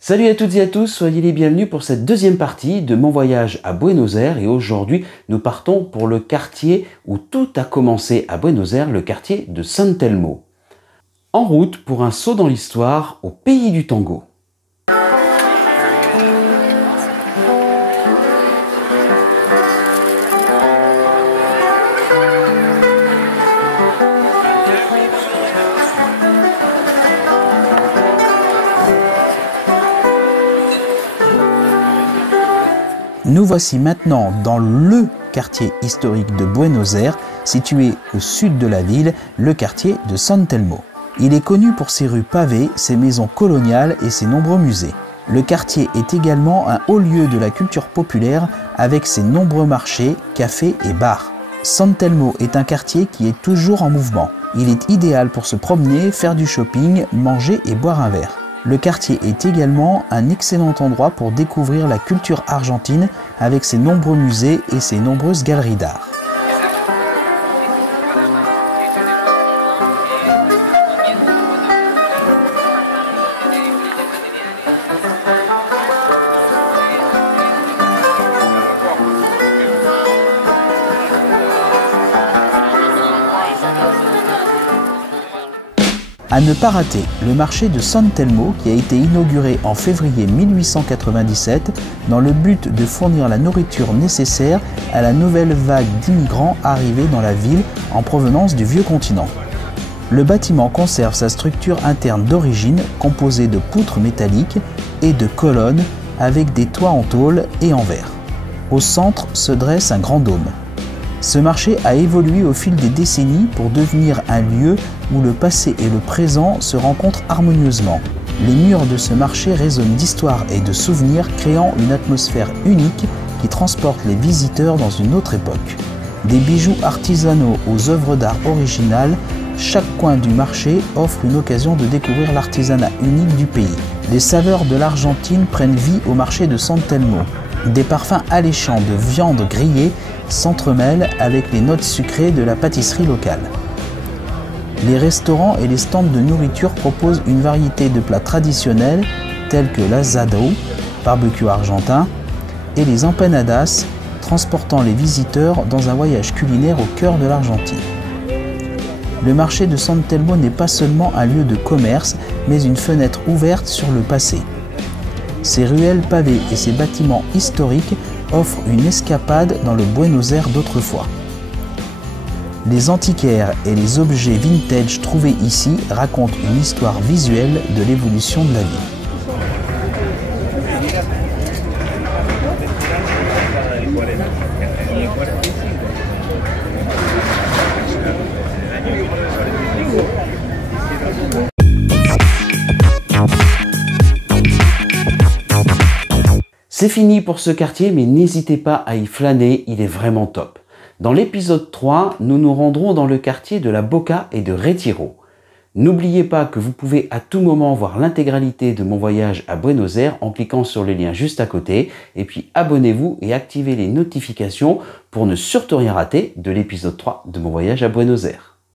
Salut à toutes et à tous, soyez les bienvenus pour cette deuxième partie de mon voyage à Buenos Aires et aujourd'hui nous partons pour le quartier où tout a commencé à Buenos Aires, le quartier de San Telmo. En route pour un saut dans l'histoire au pays du tango. Nous voici maintenant dans le quartier historique de Buenos Aires, situé au sud de la ville, le quartier de San Telmo. Il est connu pour ses rues pavées, ses maisons coloniales et ses nombreux musées. Le quartier est également un haut lieu de la culture populaire avec ses nombreux marchés, cafés et bars. San Telmo est un quartier qui est toujours en mouvement. Il est idéal pour se promener, faire du shopping, manger et boire un verre. Le quartier est également un excellent endroit pour découvrir la culture argentine avec ses nombreux musées et ses nombreuses galeries d'art. À ne pas rater, le marché de San Telmo qui a été inauguré en février 1897 dans le but de fournir la nourriture nécessaire à la nouvelle vague d'immigrants arrivés dans la ville en provenance du vieux continent. Le bâtiment conserve sa structure interne d'origine composée de poutres métalliques et de colonnes avec des toits en tôle et en verre. Au centre se dresse un grand dôme. Ce marché a évolué au fil des décennies pour devenir un lieu où le passé et le présent se rencontrent harmonieusement. Les murs de ce marché résonnent d'histoire et de souvenirs, créant une atmosphère unique qui transporte les visiteurs dans une autre époque. Des bijoux artisanaux aux œuvres d'art originales, chaque coin du marché offre une occasion de découvrir l'artisanat unique du pays. Les saveurs de l'Argentine prennent vie au marché de San Telmo. Des parfums alléchants de viande grillée s'entremêlent avec les notes sucrées de la pâtisserie locale. Les restaurants et les stands de nourriture proposent une variété de plats traditionnels tels que l'asado, barbecue argentin, et les empanadas, transportant les visiteurs dans un voyage culinaire au cœur de l'Argentine. Le marché de San Telmo n'est pas seulement un lieu de commerce, mais une fenêtre ouverte sur le passé. Ses ruelles pavées et ses bâtiments historiques offrent une escapade dans le Buenos Aires d'autrefois. Les antiquaires et les objets vintage trouvés ici racontent une histoire visuelle de l'évolution de la ville. C'est fini pour ce quartier, mais n'hésitez pas à y flâner, il est vraiment top. Dans l'épisode 3, nous nous rendrons dans le quartier de la Boca et de Retiro. N'oubliez pas que vous pouvez à tout moment voir l'intégralité de mon voyage à Buenos Aires en cliquant sur le lien juste à côté. Et puis abonnez-vous et activez les notifications pour ne surtout rien rater de l'épisode 3 de mon voyage à Buenos Aires.